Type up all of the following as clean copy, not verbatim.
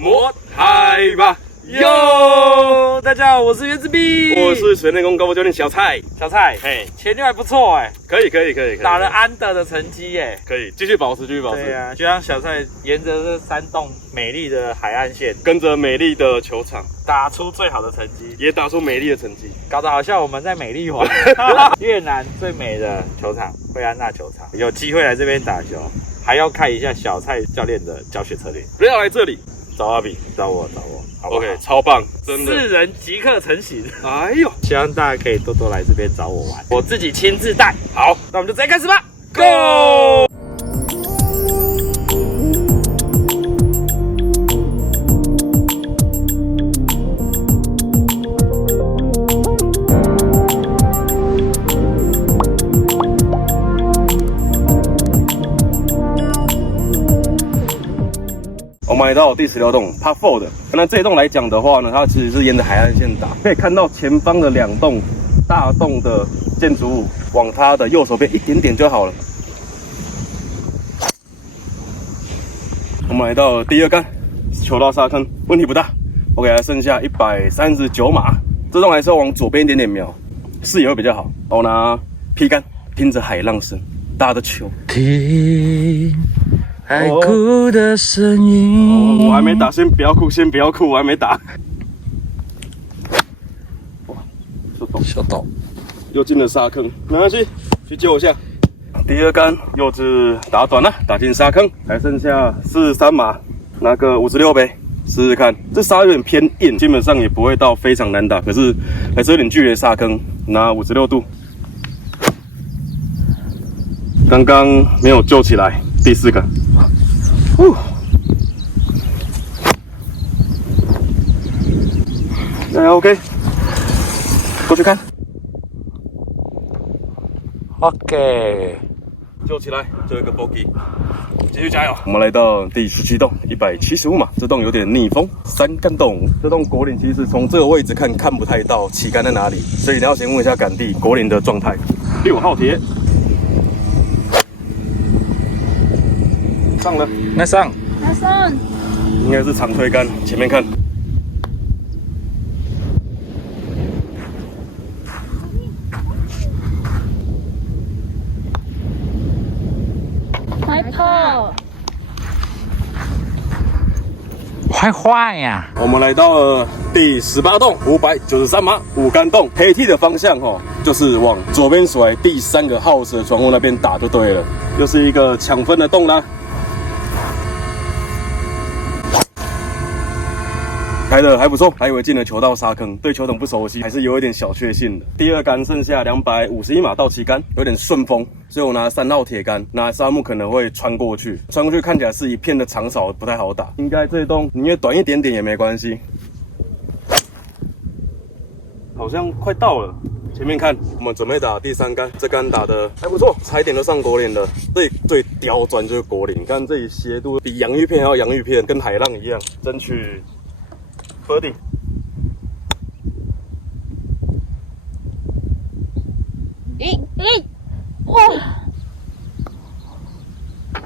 摸海吧！哟，大家好，我是原子币，我是水内功高波教练小蔡。小蔡，前六还不错可以，打了安德的成绩耶，可以继续保持。对啊，就让小蔡沿着这山洞美丽的海岸线，跟着美丽的球场，打出最好的成绩，也打出美丽的成绩，搞得好像我们在美丽华越南最美的球场惠安娜球场，有机会来这边打球，还要看一下小蔡教练的教学策略。不要来这里，找阿比，找我，好不好 OK， 超棒，真的。4人即刻成型。哎呦，希望大家可以多多来这边找我玩，我自己亲自带。好，那我们就直接开始吧 ，Go！我们来到第16栋 Part 4的，那这一栋来讲的话呢，它其实是沿着海岸线打，可以看到前方的2栋大栋的建筑物，往它的右手边一点点就好了。我们来到第2杆，球到沙坑，问题不大。OK， 还剩下139码，这栋还是要往左边一点点瞄，视野会比较好。我拿劈杆，听着海浪声，打的球。听海哭的声音。我还没打，先不要哭，我还没打。哇，小岛，又进了沙坑，没关系，去救一下。第2杆柚子打短了，打进沙坑，还剩下43码，拿个56呗，试试看。这沙有点偏硬，基本上也不会到非常难打，可是还是有点距离沙坑，拿56度。刚刚没有救起来，第4个。OK， 过去看。OK， 救起来，最后一个 bogey， 继续加油。我们来到第17栋，175码，这栋有点逆风，3杆洞。这栋果岭其实从这个位置看不太到旗杆在哪里，所以你要先问一下杆弟果岭的状态。6号铁，上了，那上，应该是长推杆，前面看。坏坏呀！我们来到了第18栋593码5杆洞，黑 T 的方向就是往左边甩第3个 house 的窗户那边打就对了，又是一个抢分的洞啦。开的还不错，还以为进了球道沙坑，对球桶不熟悉，还是有一点小确幸的。第2杆剩下251码到旗杆，有点顺风，所以我拿3号铁杆，拿沙木可能会穿过去，看起来是一片的长草，不太好打。应该这一洞宁愿短一点点也没关系。好像快到了，前面看，我们准备打第3杆，这杆打的还不错，差一点就上果岭了。这里最刁钻就是果岭，看这里斜度比洋芋片还要洋芋片，跟海浪一样，争取birdie， 哇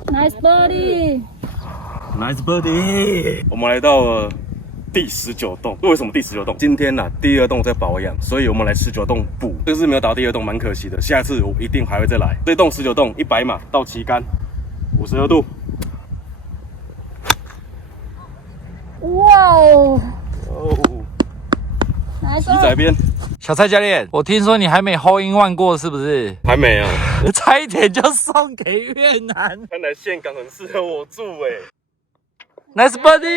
，nice birdie，nice birdie。我们来到了第19栋，为什么第19栋？今天第2栋在保养，所以我们来19栋补。这次没有打第2栋，蛮可惜的。下次我一定还会再来。这栋19栋100码到旗杆，52度。哇哦！鸡仔边，小蔡教练，我听说你还没 hole in one 过，是不是？还没啊，差一点就送给越南。看来岘港很适合我住Nice birdie！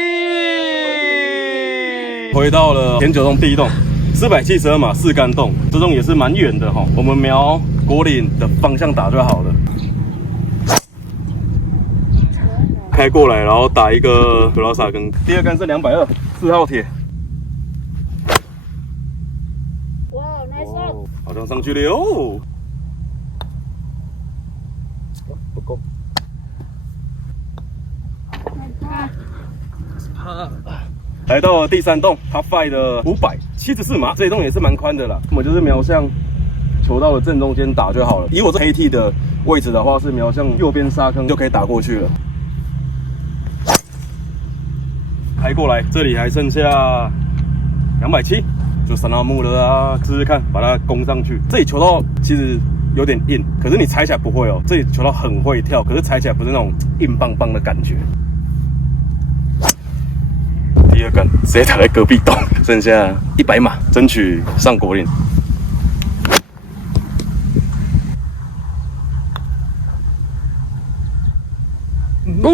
回到了前9栋第1栋，472码4杆洞，这栋也是蛮远的哈。我们瞄果岭的方向打就好了。开过来，然后打一个格劳萨跟第2杆是220， 4号铁。哇 ，nice shot！ 好像上去了哟，不够。来到了第3栋 Top 5的574码，这一栋也是蛮宽的啦。我们就是瞄向球道的正中间打就好了。以我这 KT 的位置的话，是瞄向右边沙坑就可以打过去了。开过来，这里还剩下270，就3号木了啊，试试看把它攻上去。这里球道其实有点硬，可是你踩起来不会哦。这里球道很会跳，可是踩起来不是那种硬邦邦的感觉。第二杆直接打在隔壁洞，剩下100码，争取上果岭。哦，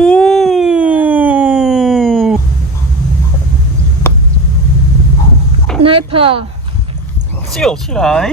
哪一跑？救起来！